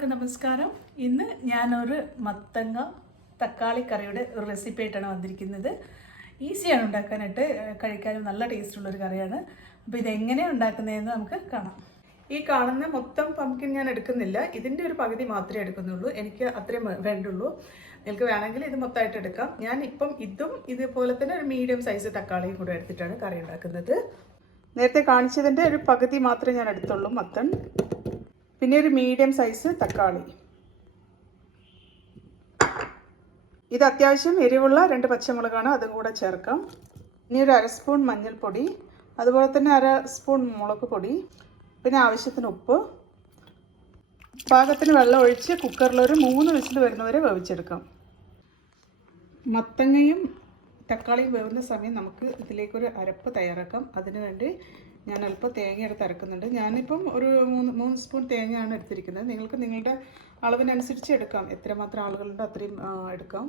എല്ലാവർക്കും നമസ്കാരം. ഇന്ന് ഞാനൊരു മത്തങ്ങ തക്കാളി കറിയുടെ ഒരു റെസിപ്പി ആയിട്ടാണ് വന്നിരിക്കുന്നത്. ഈസിയാണ് ഉണ്ടാക്കാനായിട്ട് കഴിക്കാനും നല്ല ടേസ്റ്റുള്ള ഒരു കറിയാണ്. അപ്പോൾ ഇതെങ്ങനെയാണ് ഉണ്ടാക്കുന്നതെന്ന് നമുക്ക് കാണാം. ഈ കാണുന്ന മൊത്തം പംകിൻ ഞാൻ എടുക്കുന്നില്ല. ഇതിന്റെ ഒരു പകുതി മാത്രമേ എടുക്കുന്നുള്ളൂ. എനിക്ക് അത്രയും വേണ്ടുള്ളൂ. നിങ്ങൾക്ക് വേണമെങ്കിൽ ഇത് മൊത്തമായിട്ട് എടുക്കാം. ഞാൻ ഇപ്പം ഇതും ഇതുപോലെ തന്നെ ഒരു മീഡിയം സൈസ് തക്കാളിയും കൂടെ എടുത്തിട്ടാണ് കറി ഉണ്ടാക്കുന്നത്. നേരത്തെ കാണിച്ചതിന്റെ ഒരു പകുതി മാത്രമേ ഞാൻ എടുത്തുള്ളൂ മത്തൻ. പിന്നെ ഒരു മീഡിയം സൈസ് തക്കാളി. ഇത് അത്യാവശ്യം എരിവുള്ള രണ്ട് പച്ചമുളകാണ് അതും കൂടെ ചേർക്കാം. ഇനി ഒരു അര സ്പൂൺ മഞ്ഞൾപ്പൊടി അതുപോലെ തന്നെ അര സ്പൂൺ മുളക് പൊടി പിന്നെ ആവശ്യത്തിന് ഉപ്പ്. പാകത്തിന് വെള്ളം ഒഴിച്ച് കുക്കറിൽ ഒരു മൂന്ന് വിസിൽ വരുന്നവരെ വേവിച്ചെടുക്കാം. മത്തങ്ങയും തക്കാളിയും വേവുന്ന സമയം നമുക്ക് ഇതിലേക്കൊരു അരപ്പ് തയ്യാറാക്കാം. അതിന് വേണ്ടി ഞാൻ അല്പം തേങ്ങ എടുത്ത് അരക്കുന്നുണ്ട്. ഞാനിപ്പം ഒരു മൂന്ന് മൂന്ന് സ്പൂൺ തേങ്ങയാണ് എടുത്തിരിക്കുന്നത്. നിങ്ങൾക്ക് നിങ്ങളുടെ അളവിനനുസരിച്ച് എടുക്കാം. എത്രമാത്രം ആളുകളുണ്ട് അത്രയും എടുക്കാം.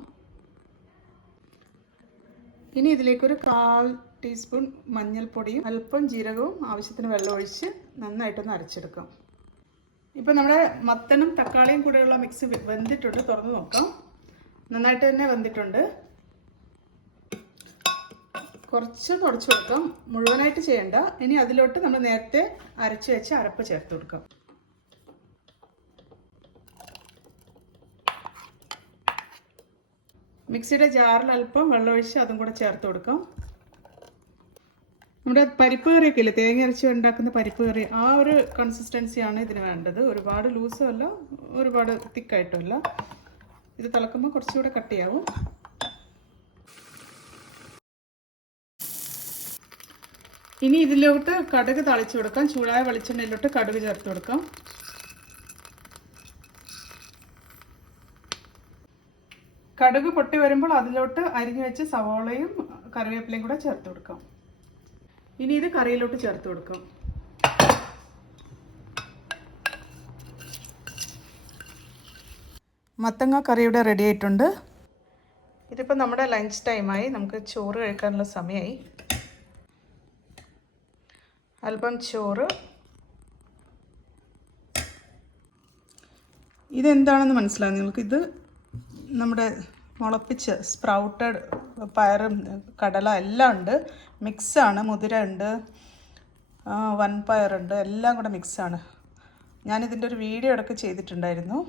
ഇനി ഇതിലേക്കൊരു കാൽ ടീസ്പൂൺ മഞ്ഞൾപ്പൊടിയും അല്പം ജീരകവും ആവശ്യത്തിന് വെള്ളം ഒഴിച്ച് നന്നായിട്ടൊന്ന് അരച്ചെടുക്കാം. ഇപ്പം നമ്മുടെ മത്തനും തക്കാളിയും കൂടെയുള്ള മിക്സ് വെന്തിട്ടുണ്ട്. തുറന്ന് നോക്കാം. നന്നായിട്ട് തന്നെ വെന്തിട്ടുണ്ട്. കുറച്ച് കുറച്ച് കൊടുക്കാം. മുഴുവനായിട്ട് ചെയ്യണ്ട. ഇനി അതിലോട്ട് നമ്മൾ നേരത്തെ അരച്ച് വെച്ച് അരപ്പ് ചേർത്ത് കൊടുക്കാം. മിക്സിയുടെ ജാറിൽ അല്പം വെള്ളമൊഴിച്ച് അതും കൂടെ ചേർത്ത് കൊടുക്കാം. നമ്മുടെ പരിപ്പ് കറിയൊക്കെ ഇല്ലേ? തേങ്ങ അരച്ച് ഉണ്ടാക്കുന്ന പരിപ്പ് കറി. ആ ഒരു കൺസിസ്റ്റൻസിയാണ് ഇതിന് വേണ്ടത്. ഒരുപാട് ലൂസും അല്ല ഒരുപാട് തിക്കായിട്ടും അല്ല. ഇത് തിളക്കുമ്പോൾ കുറച്ചുകൂടെ കട്ടിയാവും ഇനി ഇതിലോട്ട് കടുക് തളിച്ചു കൊടുക്കാം. ചൂടായ വെളിച്ചെണ്ണയിലോട്ട് കടുക് ചേർത്ത് കൊടുക്കാം. കടുക് പൊട്ടി വരുമ്പോൾ അതിലോട്ട് അരിഞ്ഞു വെച്ച് സവോളയും കറിവേപ്പിലയും കൂടെ ചേർത്ത് കൊടുക്കാം. ഇനി ഇത് കറിയിലോട്ട് ചേർത്ത് കൊടുക്കാം. മത്തങ്ങ കറിയുടെ റെഡി ആയിട്ടുണ്ട്. ഇതിപ്പോൾ നമ്മുടെ ലഞ്ച് ടൈമായി നമുക്ക് ചോറ് കഴിക്കാനുള്ള സമയമായി അല്പം ചോറ്. ഇതെന്താണെന്ന് മനസ്സിലാവും നിങ്ങൾക്ക് ഇത് നമ്മുടെ മുളപ്പിച്ച് സ്പ്രൗട്ടഡ് പയറും കടല എല്ലാം ഉണ്ട്. മിക്സാണ്. മുതിര ഉണ്ട്. വൻപയറുണ്ട് എല്ലാം കൂടെ മിക്സാണ്. ഞാനിതിന്റെ ഒരു വീഡിയോ ഇടയ്ക്ക് ചെയ്തിട്ടുണ്ടായിരുന്നു.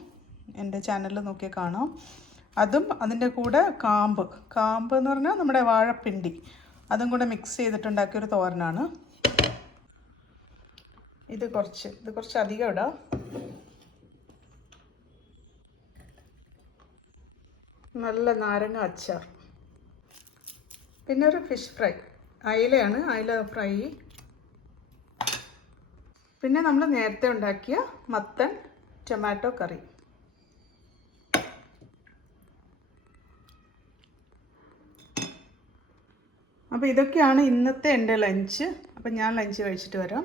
എന്റെ ചാനലിൽ നോക്കിയാൽ കാണാം. അതും അതിന്റെ കൂടെ കാമ്പ്. കാമ്പ് എന്ന് പറഞ്ഞാൽ നമ്മുടെ വാഴപ്പിണ്ടി. അതും കൂടെ മിക്സ് ചെയ്തിട്ടുണ്ടാക്കിയൊരു തോരനാണ്. ഇത് കുറച്ച് ഇത് കുറച്ച് അധികം ഇടാം. നല്ല നാരങ്ങ അച്ചാർ. പിന്നെ ഒരു ഫിഷ് ഫ്രൈ അയിലയാണ് അയില ഫ്രൈ പിന്നെ നമ്മൾ നേരത്തെ ഉണ്ടാക്കിയ മത്തൻ ടൊമാറ്റോ കറി. അപ്പോൾ ഇതൊക്കെയാണ് ഇന്നത്തെ എന്റെ ലഞ്ച് അപ്പം ഞാൻ ലഞ്ച് കഴിച്ചിട്ട് വരാം.